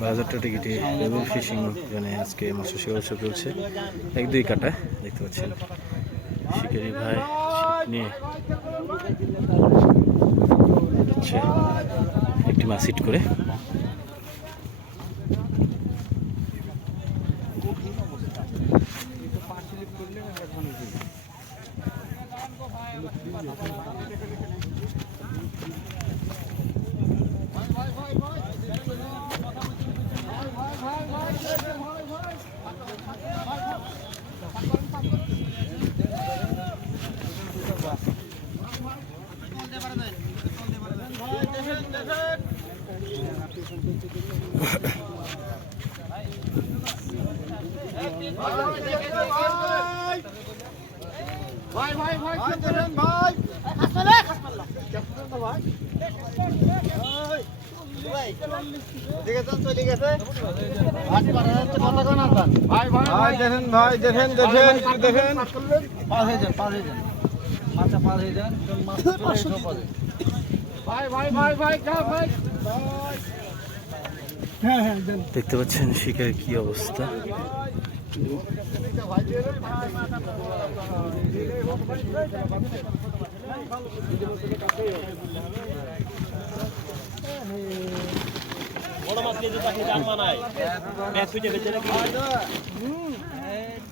বাজারটা টিকিটে লেবুল ফিশিং জোনে আজকে মাছ শিকার উৎসব চলছে। 1-2 কাটা দেখতে পাচ্ছেন শিকারি ভাই নিয়ে একটি মাছ হিট করে। দেখতে পাচ্ছেন শিকারের কি অবস্থা। বড় মাছ কেজি পাখি দাম মানায় ব্যাগ খুঁজে বেঁচে নাকি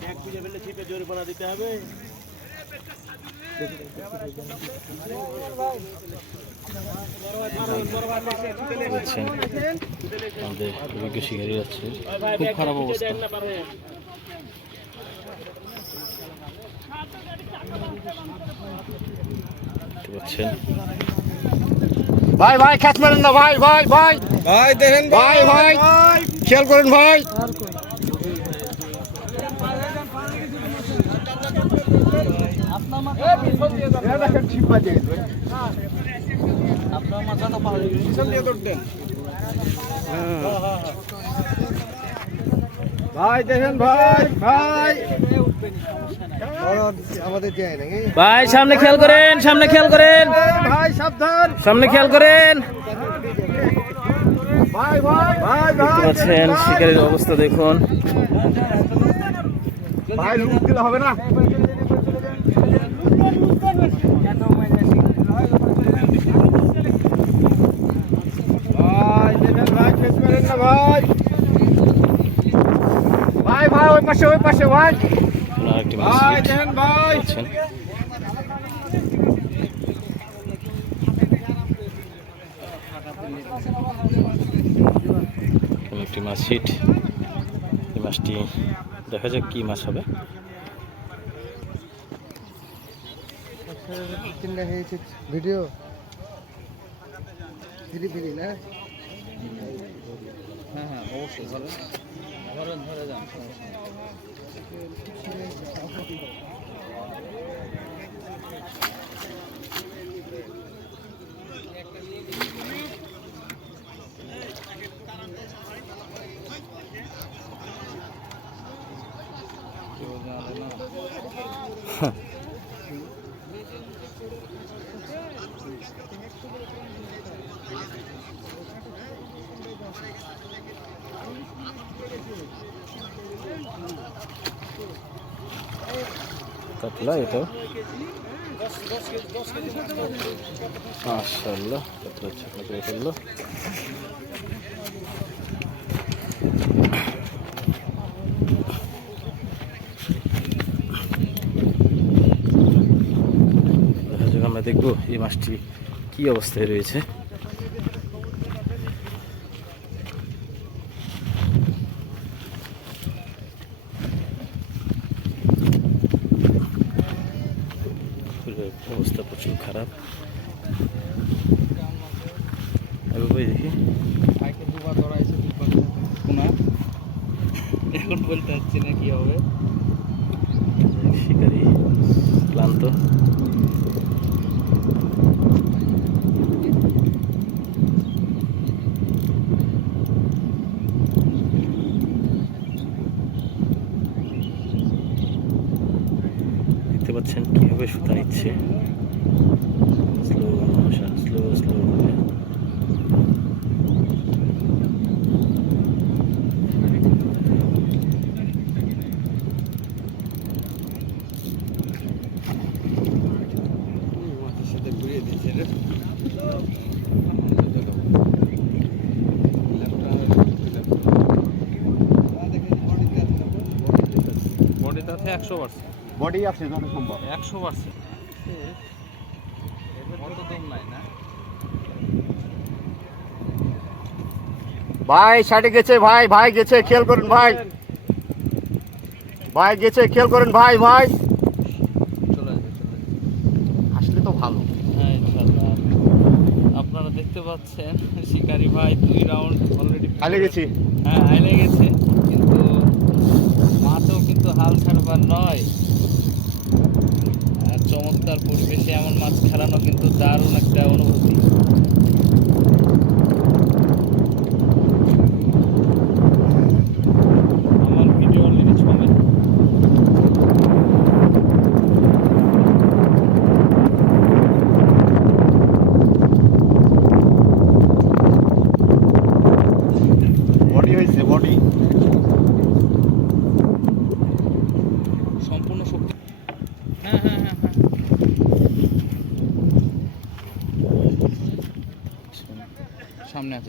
ব্যাগ খুঁজে ফেললে ছিপে জরিমানা দিতে হবে। আমাদের অভিজ্ঞ শিকারী আছে, খুব খারাপ অবস্থা। ভাই ভাই খাত মারেন না ভাই ভাই ভাই ভাই দেখেন ভাই ভাই খেয়াল করেন ভাই। ভাই দেখেন ভাই ভাই আমাদের ভাই সামনে খেয়াল করেন, সামনে খেয়াল করেন ভাই সাবধান, সামনে খেয়াল করেন। ভাই ভাই ভাই দেখতে পাচ্ছেন শিকারের অবস্থা দেখুন। ভাই লুক দিলে হবে না। ভাই দেখেন ভাই শেষ করেন না ভাই ভাই ভাই ওই পাশে ভাই আরেকটি মাছ ভাই দেখেন ভাই একটি মাছ হিট। এই মাছটি দেখা যাক কি মাছ হবে। ভিডিও না হ্যাঁ অবশ্যই ধরে যান। কাতলা এটা মাশাআল্লাহ, কাতলা চাকলা করে ফেললো। আমরা দেখবো এই মাছটি কি অবস্থায় রয়েছে। অবস্থা প্রচুর খারাপ। দেখি এখন বলতে পারছি না কি হবে। শিকারি ক্লান্ত। দেখতে পাচ্ছেন কিভাবে সুতা নিচ্ছে। বডিতে আছে 100%। বডি আছে যত সম্ভব। 100%। কত দম নাই না? ভাই সাইডে গেছে, ভাই ভাই গেছে, খেয়াল করুন ভাই। ভাই গেছে, খেয়াল করেন ভাই ভাই। চলে আসবে। আসলে তো ভালো। হ্যাঁ ইনশাআল্লাহ। আপনারা দেখতে পাচ্ছেন শিকারি ভাই 2 রাউন্ড অলরেডি খালি গেছি। হ্যাঁ হাইলে গেছে, কিন্তু মাছও কিন্তু হাল ছাড়বার নয়। আর চমৎকার পরিবেশে এমন মাছ খেলানো কিন্তু দারুণ একটা অনুভূতি। আমার ভিডিও অলরেডি চলে। বডি হয়েছে, বডি। সম্পূর্ণ শক্তি। হ্যাঁ হ্যাঁ হ্যাঁ হ্যাঁ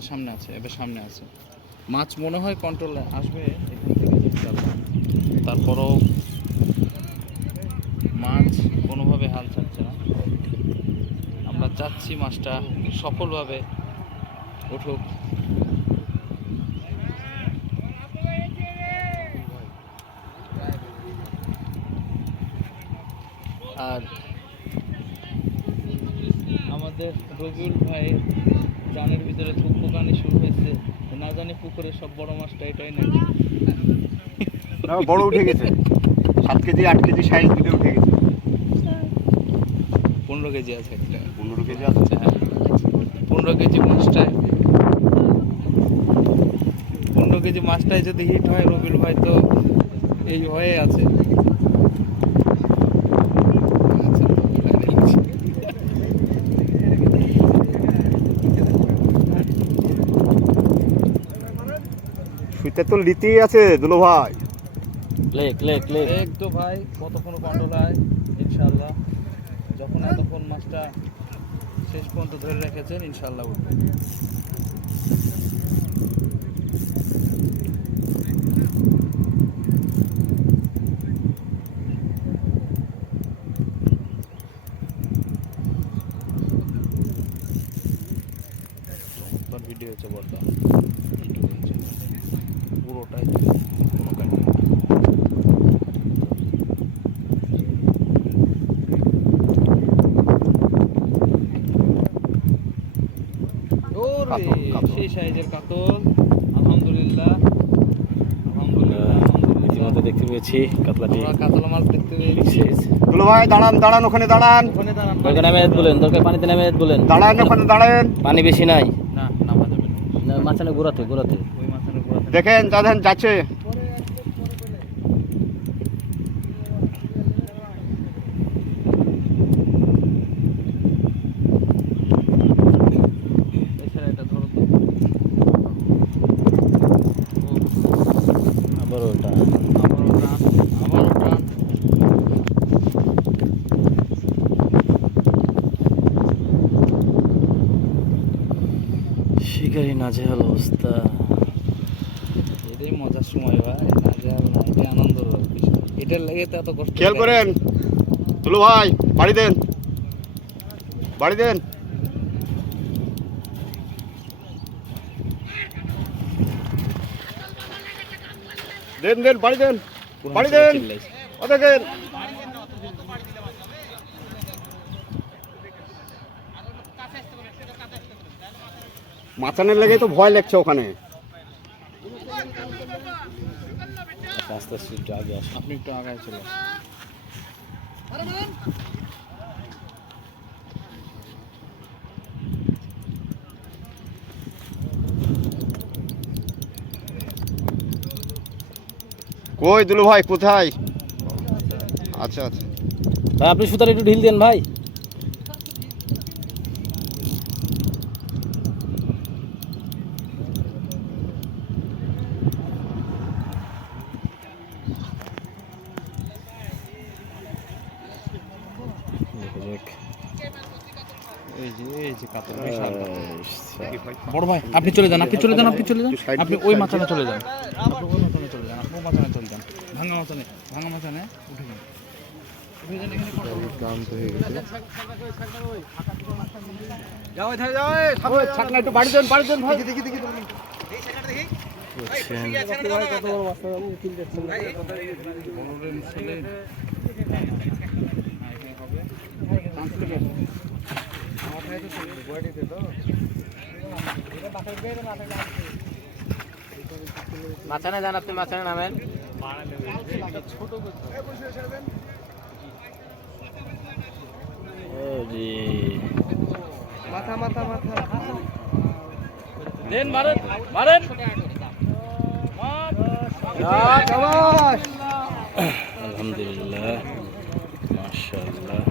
সামনে আছে এবার সামনে আছে। মাছ মনে হয় কন্ট্রোলে আসবে এখান থেকে ইনশাআল্লাহ। তারপরও মাছ কোনোভাবে হাল ছাড়ছে না। আমরা চাচ্ছি মাছটা সফলভাবে উঠুক। আর আমাদের রবিউল ভাই প্রাণের ভিতরে থুকপোকানি শুরু হয়েছে, না জানি পুকুরে সব বড় মাছটা এটাই নাকি। বড় উঠে গেছে, 7 কেজি 8 কেজি সাইজ দিলে উঠে গেছে। 15 কেজি আছে একটা। 15 কেজি আছে। হ্যাঁ 15 কেজি মাছটায় 15 কেজি মাছটায় যদি হিট হয় রবিউল ভাই তো এই হয়ে আছে। শুইতে তো লিতেই আছে দুলো ভাই। লেক লেক লেক এক তো ভাই কতক্ষণ কন্ট্রোল হয় ইনশাআল্লাহ। যখন এতক্ষণ মাছটা শেষ পর্যন্ত ধরে রেখেছেন ইনশাআল্লাহ উঠবে। চমৎকার ভিডিও হচ্ছে বর্তমান পুরোটাই কোনো কাহিনী না। ওরে কাতল, কাতল। সেই সাইজের কাতল। আলহামদুলিল্লাহ আলহামদুলিল্লাহ আলহামদুলিল্লাহ। ইতিমধ্যে দেখতে পেয়েছি কাতলাটি আমরা কাতলা মাছ দেখতে পেয়েছি। দুলো ভাই দাঁড়ান, দাঁড়ান, ওখানে দাঁড়ান। ওখানে দাঁড়ান। দরকার নামে বলেন, দরকার পানিতে নামে বলেন। দাঁড়ান, ওখানে দাঁড়ান। পানি বেশি নাই, না নামা যাবে না। মাঝখানে ঘোরাতে ঘোরাতে। ওই মাছের উপর দেখেন যাদের যাচ্ছে। এছাড়া এটা ধরো তো। আবার ওটা আবারও টান, আবারও টান। শিকারি নাজেহাল অবস্থা। এটাই মজার সময় ভাই, না যাওয়ার না, এটা আনন্দের বিষয়। এটার লেগে তো এত কষ্ট। খেয়াল করেন দুলো ভাই, বাড়ি দেন, বাড়ি দেন। দেন দেন, বাড়ি দেন, বাড়ি দেন। ও দেখেন মাচানের লেগে তো ভয় লাগছে ওখানে। আস্তে আস্তে একটু আগে আসো। আপনি একটু আগায় চলে আসুন। কই দুলো ভাই কোথায়? আচ্ছা আচ্ছা, ভাই আপনি সুতার একটু ঢিল দেন ভাই। দেখা যাক। এই যে কাতল বিশাল বড় ভাই আপনি চলে যান আপনি চলে যান আপনি ওই মাচানে চলে যান আপনি ওই মাচানে চলে যান আপনি ওই মাচানে চলে যান ভাঙা মাচানে উঠে যান ক্লান্ত হয়ে গেছে ছাকনা একটু বাড়ি দেন ভাই মাছানে যান আপনি মাছানে নামেন দেন মারেন মারেন আলহামদুলিল্লাহ মাশাআল্লাহ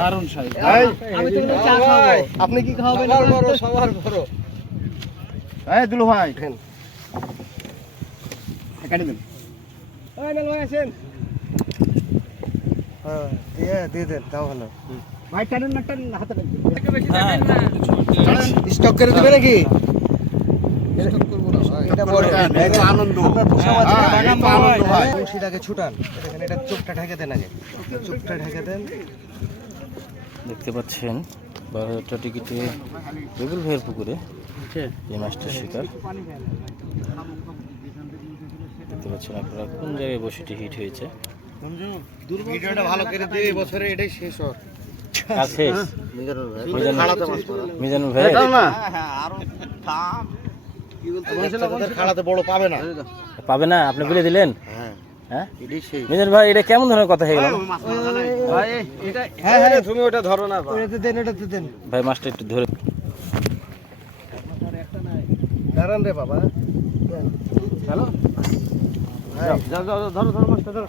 দারুণ সাইজ আপনি কি খাওয়াবেন সবার বড় এই দুলু ভাই কেটে দেন ওই নাল ভাই আসেন হ্যাঁ দিয়ে দেন তাও ভালো ভাই টানেন না টানেন হাতে স্টক করে দিবে নাকি এটা বড় আনন্দ আনন্দ হয় খুশিটাকে ছুটান দেখেন এটা চোখটা ঢেকে দেন আগে চোখটা ঢেকে দেন দেখতে পাচ্ছেন 12,000 টিকিটে রবিউল ভাইয়ের পুকুরে এই মাছটা শিকার দেখতে পাচ্ছেন আপনারা কোন জায়গায় বসিটি হিট হয়েছে ভিডিওটা ভালো করে দিয়ে বছরে এটাই শেষ হয় কাজ শেষ মিজানুর ভাই খাড়াতে বড় পাবে না পাবে না আপনি বলে দিলেন হ্যাঁ হ্যাঁ এটাই সেই মিজানুর ভাই এটা কেমন ধরনের কথা হয়ে গেল হ্যাঁ হ্যাঁ তুমি ওটা ধরো না এটাতে দেন ভাই মাছটা একটু ধরে দাঁড়ান রে বাবা হ্যালো ধরো মাছটা ধরো